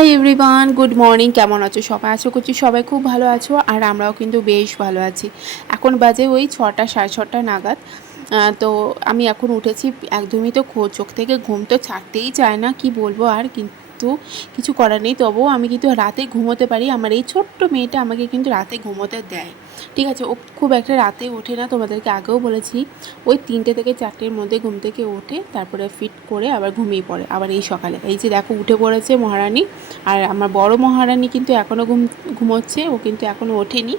Hi everyone, good morning. কেমন আছো সবাই? আশা করছি সবাই খুব ভালো আছো, আর আমরাও কিন্তু বেশ ভালো আছি। এখন বাজে ওই 6টা সাড়ে 6টা নাগাদ। তো আমি এখন উঠেছি। একদমই তো চোখ থেকে ঘুম তো ছাড়তেই চায় না, কি বলবো আর। কিন্তু কিছু করার নেই, তবুও আমি কিন্তু রাতে ঘুমোতে পারি। আমার এই ছোট্ট মেয়েটা আমাকে কিন্তু রাতে ঘুমোতে দেয়, ঠিক আছে। ও খুব একটা রাতে ওঠে না, তোমাদেরকে আগেও বলেছি। ওই 3টে থেকে 4টের মধ্যে ঘুম থেকে ওঠে, তারপরে ফিট করে আবার ঘুমিয়ে পড়ে। আবার এই সকালে এই যে দেখো উঠে পড়েছে মহারানী। আর আমার বড় মহারানী কিন্তু এখনও ঘুমোচ্ছে, ও কিন্তু এখনও ওঠেনি।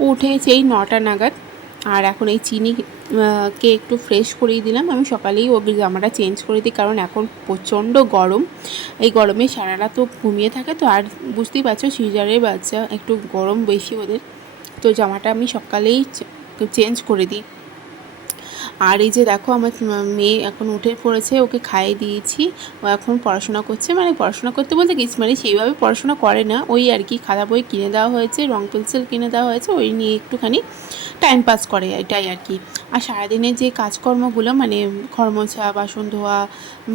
ও উঠেছে এই 9টা নাগাদ। আর এখন এই চিনি কে একটু ফ্রেশ করিয়ে দিলাম। আমি সকালেই ওর জামাটা চেঞ্জ করে দিই, কারণ এখন প্রচণ্ড গরম। এই গরমে সারা রাত তো ঘুমিয়ে থাকে, তো আর বুঝতেই পারছো সিজারের বাচ্চা, একটু গরম বেশি ওদের। তো জামাটা আমি সকালেই চেঞ্জ করে দিই। আর এই যে দেখো আমার মেয়ে এখন উঠে পড়েছে, ওকে খাইয়ে দিয়েছি। ও এখন পড়াশোনা করছে, মানে পড়াশোনা করতে বলতে কি, মানে সেইভাবে পড়াশোনা করে না, ওই আর কি খাতা বই কিনে দেওয়া হয়েছে, রং পেন্সিল কিনে দেওয়া হয়েছে, ওই নিয়ে একটুখানি টাইম পাস করে, এটাই আর কি। আর সারাদিনের যে কাজকর্মগুলো, মানে ঘর মোছা, বাসন ধোয়া,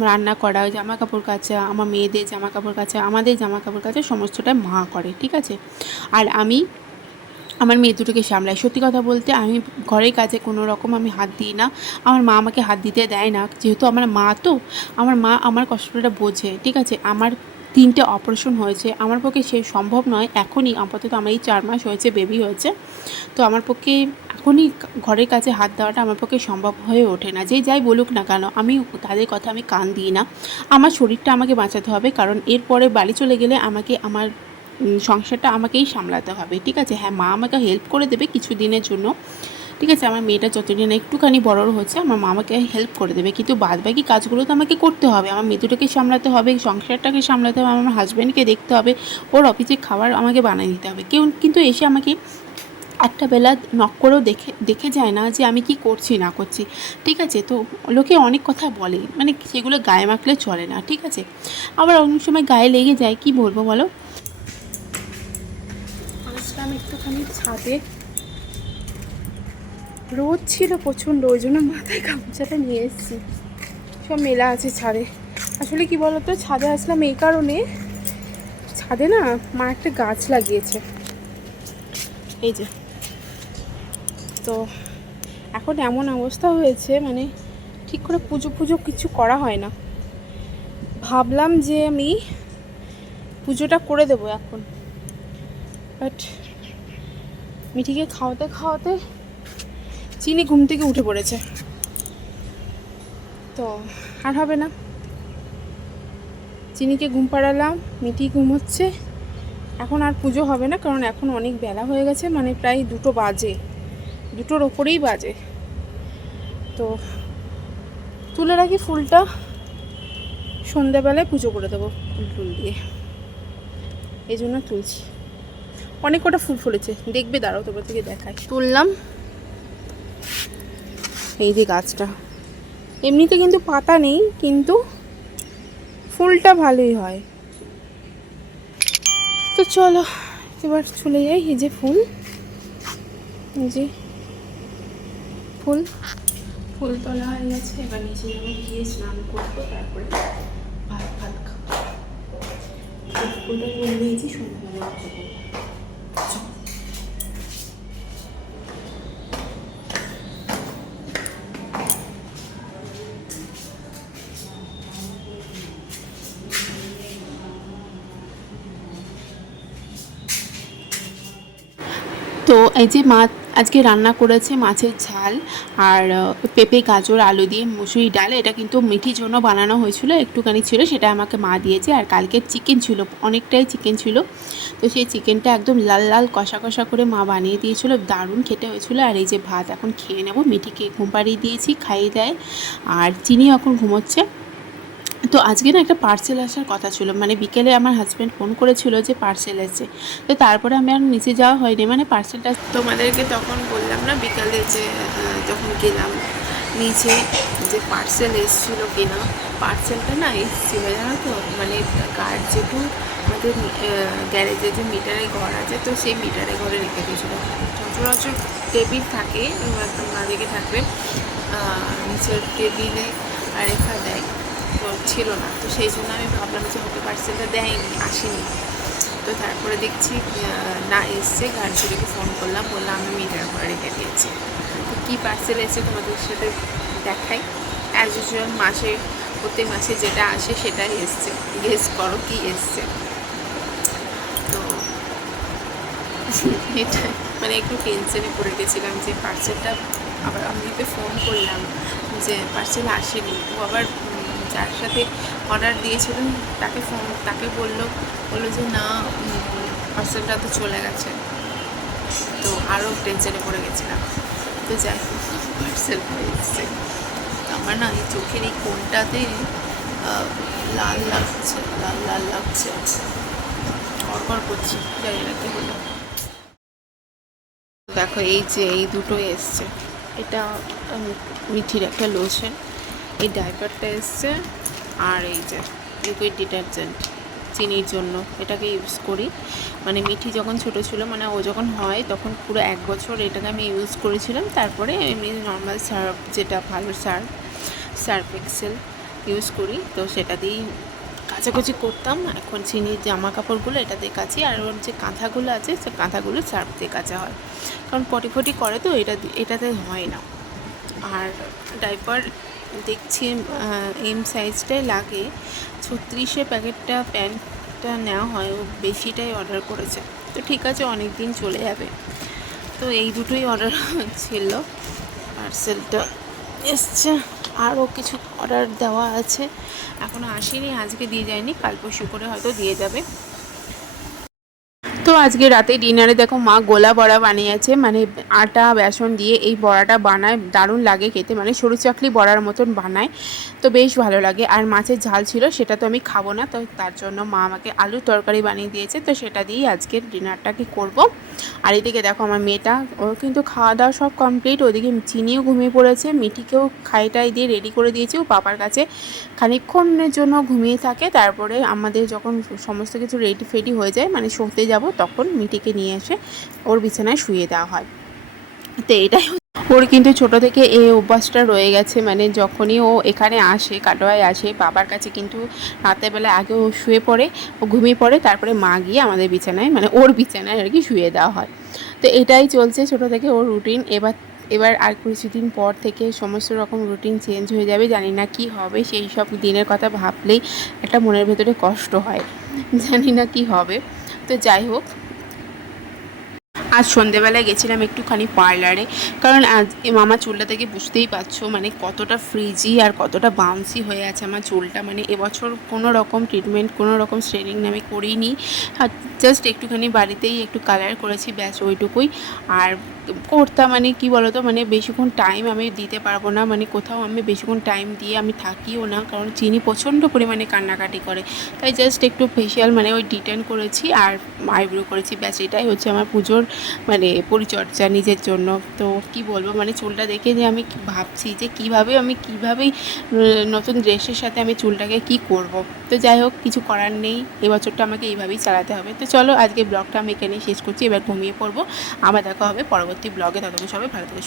রান্না করা, জামা কাপড় কাচা, আমার মেয়েদের জামা কাপড় কাচা, আমাদের জামা কাপড় কাচা, সমস্তটা মা করে, ঠিক আছে। আর আমি আমার মেয়ে দুটোকে সামলাই। সত্যি কথা বলতে আমি ঘরের কাজে কোনো রকম আমি হাত দিই না। আমার মা আমাকে হাত দিতে দেয় না, যেহেতু আমার মা, তো আমার মা আমার কষ্টটা বোঝে, ঠিক আছে। আমার 3টে অপারেশন হয়েছে, আমার পক্ষে সে সম্ভব নয় এখনই। আপাতত আমার এই 4 মাস হয়েছে, বেবি হয়েছে। তো আমার পক্ষে এখনই ঘরের কাছে হাত দেওয়াটা আমার পক্ষে সম্ভব হয়ে ওঠে না। যে যাই বলুক না কেন, আমি তাদের কথা আমি কান দিই না। আমার শরীরটা আমাকে বাঁচাতে হবে, কারণ এরপরে বাড়ি চলে গেলে আমাকে আমার সংসারটা আমাকেই সামলাতে হবে, ঠিক আছে। হ্যাঁ, মা আমাকে হেল্প করে দেবে কিছু দিনের জন্য, ঠিক আছে। আমার মেয়েটা যতদিন একটুখানি বড় হচ্ছে, আমার মা আমাকে হেল্প করে দেবে, কিন্তু বাদবাকি কাজগুলো তো আমাকে করতে হবে। আমার মেয়েটাকে সামলাতে হবে, সংসারটাকে সামলাতে হবে, আমার হাজব্যান্ডকে দেখতে হবে, ওর অফিসে খাবার আমাকে বানিয়ে দিতে হবে। কেউ কিন্তু এসে আমাকে একটা বেলা নক করেও দেখে যায় না যে আমি কি করছি না করছি, ঠিক আছে। তো লোকে অনেক কথা বলে, মানে সেগুলো গায়ে মাখলে চলে না, ঠিক আছে। আবার অনেক সময় গায়ে লেগে যায়, কি বলবো বলো। আসলাম একটুখানি ছাদে, রোদ ছিল প্রচণ্ড, ওই জন্য মাথায় গামছাটা নিয়ে এসেছি। সব মেলা আছে ছাদে। আসলে কি বলতো, ছাদে আসলাম এই কারণে, ছাদে না মা একটা গাছ লাগিয়েছে, এই যে। তো এখন এমন অবস্থা হয়েছে, মানে ঠিক করে পুজো কিছু করা হয় না। ভাবলাম যে আমি পুজোটা করে দেবো এখন, বাট মিঠিকে খাওয়াতে খাওয়াতে চিনি ঘুম থেকে উঠে পড়েছে, তো আর হবে না। চিনিকে ঘুম পাড়ালাম, মিঠি ঘুমোচ্ছে। এখন আর পুজো হবে না, কারণ এখন অনেক বেলা হয়ে গেছে, মানে প্রায় 2টো বাজে, 2টোর ওপরেই বাজে। তো তুলে রাখি ফুলটা, সন্ধ্যাবেলায় পুজো করে দেবো ফুল দিয়ে, এই জন্য তুলছি। অনেক কটা ফুল ফুলেছে, দেখবে, দাঁড়াও তোমার থেকে দেখায়। তুললাম, এই যে গাছটা, এমনিতে কিন্তু পাতা নেই, কিন্তু ফুলটা ভালোই হয়। তো চলো এবার চলে যাই। এই যে ফুল, এই যে ফুল ফুল তোলা হয়ে গেছে। এবার নিচে যাবো, গিয়ে স্নান করবো, তারপরে ভাত খাবো। ফুলটা তুলে দিয়েছি, সন্ধ্যাবেলা করবো। তো এই যে মা আজকে রান্না করেছে মাছের ঝাল, আর পেঁপে গাজর আলু দিয়ে মুসুরি ডাল। এটা কিন্তু মিঠির জন্য বানানো হয়েছিল, একটুখানি ছিল, সেটা আমাকে মা দিয়েছে। আর কালকে চিকেন ছিল, অনেকটাই চিকেন ছিল। তো সেই চিকেনটা একদম লাল লাল কষা কষা করে মা বানিয়ে দিয়েছিল, দারুণ খেতে হয়েছিল। আর এই যে ভাত এখন খেয়ে নেবো। মিঠিকে ঘুম পাড়িয়ে দিয়েছি, খাইয়ে দেয়, আর চিনি এখন ঘুমোচ্ছে। তো আজকে না একটা পার্সেল আসার কথা ছিল, মানে বিকেলে আমার হাজব্যান্ড ফোন করেছিল যে পার্সেল এসেছে। তো তারপরে আমি আর নিচে যাওয়া হয়নি, মানে পার্সেলটা তোমাদেরকে তখন বললাম না বিকালে, যে যখন গেলাম নিচে, যে পার্সেল এসেছিলো কিনা। পার্সেলটা না এসেছিলো, জানো তো, মানে কার্ড যেহেতু আমাদের গ্যারেজে যে মিটারে ঘর আছে, তো সেই মিটারে ঘরে রেখে দিয়েছিলো। সচরাচর টেবিল থাকে, একদম না দেখে থাকবে, নিচের টেবিলে রেখা দেয়। তো ছিল না, তো সেই জন্য আমি ভাবলাম যে হয়তো পার্সেলটা দেয়নি, আসেনি। তো তারপরে দেখছি না এসছে, গার্জিয়ানকে ফোন করলাম, বললাম আমি মিটার করে রেখে দিয়েছি। তো কী পার্সেল এসছে তোমাদের সাথে দেখাই। অ্যাজ ইউজুয়াল প্রত্যেক মাসে যেটা আসে সেটাই এসছে। গেস করো কী এসছে। তো এটা মানে একটু টেনশনে পড়ে গেছিলাম যে পার্সেলটা, আবার আমি ওকে ফোন করলাম যে পার্সেল আসেনি। ও আবার যার সাথে অর্ডার দিয়েছিলেন তাকে বললো যে না, পার্সেলটা তো চলে গেছে। তো আরও টেনশনে পড়ে গেছিলাম। তো যাই হোক, পার্সেল হয়ে এসছে। আমার না এই চোখের এই কোণটাতে লাল লাগছে, কড়কড় করছে, জানি না কি হলো। দেখো এই দুটো এসছে। এটা মিঠির একটা লোশন, এই ডাইপারটা এসছে, আর এই যে লিকুইড ডিটারজেন্ট চিনির জন্য, এটাকে ইউজ করি। মানে মিঠি যখন ছোটো ছিল, মানে ও যখন হয় তখন পুরো 1 বছর এটাকে আমি ইউজ করেছিলাম। তারপরে এমনি নর্মাল সার্ফ, যেটা ভালো সার্ফ এক্সেল ইউজ করি, তো সেটা দিয়েই কাচাকুচি করতাম। এখন চিনির জামা কাপড়গুলো এটা দিয়ে কাচি, আর ওর যে কাঁথাগুলো আছে সে কাঁথাগুলো সার্ফ দিয়ে কাচা হয়, কারণ পটি করে তো এটাতে হয় না। আর ডাইপার দেখছি এম সাইজটাই লাগে, 36-এর প্যাকেটটা প্যান্টটা নেওয়া হয়, ও বেশিটাই অর্ডার করেছে। তো ঠিক আছে, অনেক দিন চলে যাবে। তো এই দুটোই অর্ডার ছিল, পার্সেলটা এসছে। আরও কিছু অর্ডার দেওয়া আছে, এখনও আসেনি, আজকে দিয়ে যায়নি, কাল পরশু করে হয়তো দিয়ে যাবে। তো আজকে রাতে ডিনারে দেখো মা গোলা বড়া বানিয়েছে, মানে আটা বেসন দিয়ে এই বড়াটা বানায়, দারুণ লাগে খেতে, মানে সরু চাকলি বড়ার মতন বানায়, তো বেশ ভালো লাগে। আর মাছের ঝাল ছিল, সেটা তো আমি খাবো না, তো তার জন্য মা আমাকে আলুর তরকারি বানিয়ে দিয়েছে, তো সেটা দিয়েই আজকের ডিনারটাকে করব। আর এদিকে দেখো আমার মেয়েটা, ও কিন্তু খাওয়া দাওয়া সব কমপ্লিট, ওদিকে চিনিও ঘুমিয়ে পড়েছে, মিঠিকেও খাইটাই দিয়ে রেডি করে দিয়েছি, ও পাপার কাছে খানিকক্ষণের জন্য ঘুমিয়ে থাকে। তারপরে আমাদের যখন সমস্ত কিছু রেডি হয়ে যায়, মানে শোতে যাব, তখন মিটিকে নিয়ে এসে ওর বিছানায় শুয়ে দেওয়া হয়। তো এটাই ওর কিন্তু ছোট থেকে এই অভ্যাসটা রয়ে গেছে, মানে যখনই ও এখানে আসে, কাটোয়ায় আসে বাবার কাছে, কিন্তু রাতেরবেলা আগে ও শুয়ে পড়ে, ও ঘুমিয়ে পড়ে, তারপরে মা গিয়ে আমাদের বিছানায়, মানে ওর বিছানায় আর কি শুয়ে দেওয়া হয়। তো এটাই চলছে ছোট থেকে ওর রুটিন। এবার আর কিছুদিন পর থেকে সমস্ত রকম রুটিন চেঞ্জ হয়ে যাবে, জানি না কি হবে, সেই সব দিনের কথা ভাবলেই একটা মনের ভেতরে কষ্ট হয়, জানি না কি হবে। তো যাই হোক, আজ সন্ধেবেলায় গেছিলাম একটুখানি পার্লারে, কারণ আজ আমার চুলটা থেকে বুঝতেই পারছো মানে কতটা ফ্রিজি আর কতটা বাউন্সি হয়ে আছে আমার চুলটা। মানে এবছর কোনো রকম ট্রিটমেন্ট, কোনো রকম স্ট্রেনিং আমি করিনি, জাস্ট একটুখানি বাড়িতেই একটু কালার করেছি, ব্যাস ওইটুকুই। আর করতাম মানে কি বলতো, মানে বেশিক্ষণ টাইম আমি দিতে পারবো না, মানে কোথাও আমি বেশিক্ষণ টাইম দিয়ে আমি থাকিও না, কারণ চিনি প্রচণ্ড পরিমাণে কান্নাকাটি করে। তাই জাস্ট একটু ফেশিয়াল, মানে ওই ডিটেন করেছি আর আইব্রো করেছি, ব্যাস এটাই হচ্ছে আমার পুজোর মানে পরিচর্যা নিজের জন্য। তো কি বলবো, মানে চুলটা দেখে যে আমি ভাবছি যে কীভাবেই নতুন ড্রেসের সাথে আমি চুলটাকে কি করব। তো যাই হোক, কিছু করার নেই, এবছরটা আমাকে এইভাবেই চালাতে হবে। তো চলো আজকে ব্লগটা আমি এখানেই শেষ করছি, এবার ঘুমিয়ে পড়বো, আবার দেখা হবে পরবর্তী ব্লগে, ততক্ষণ সবাই ভালো থেকে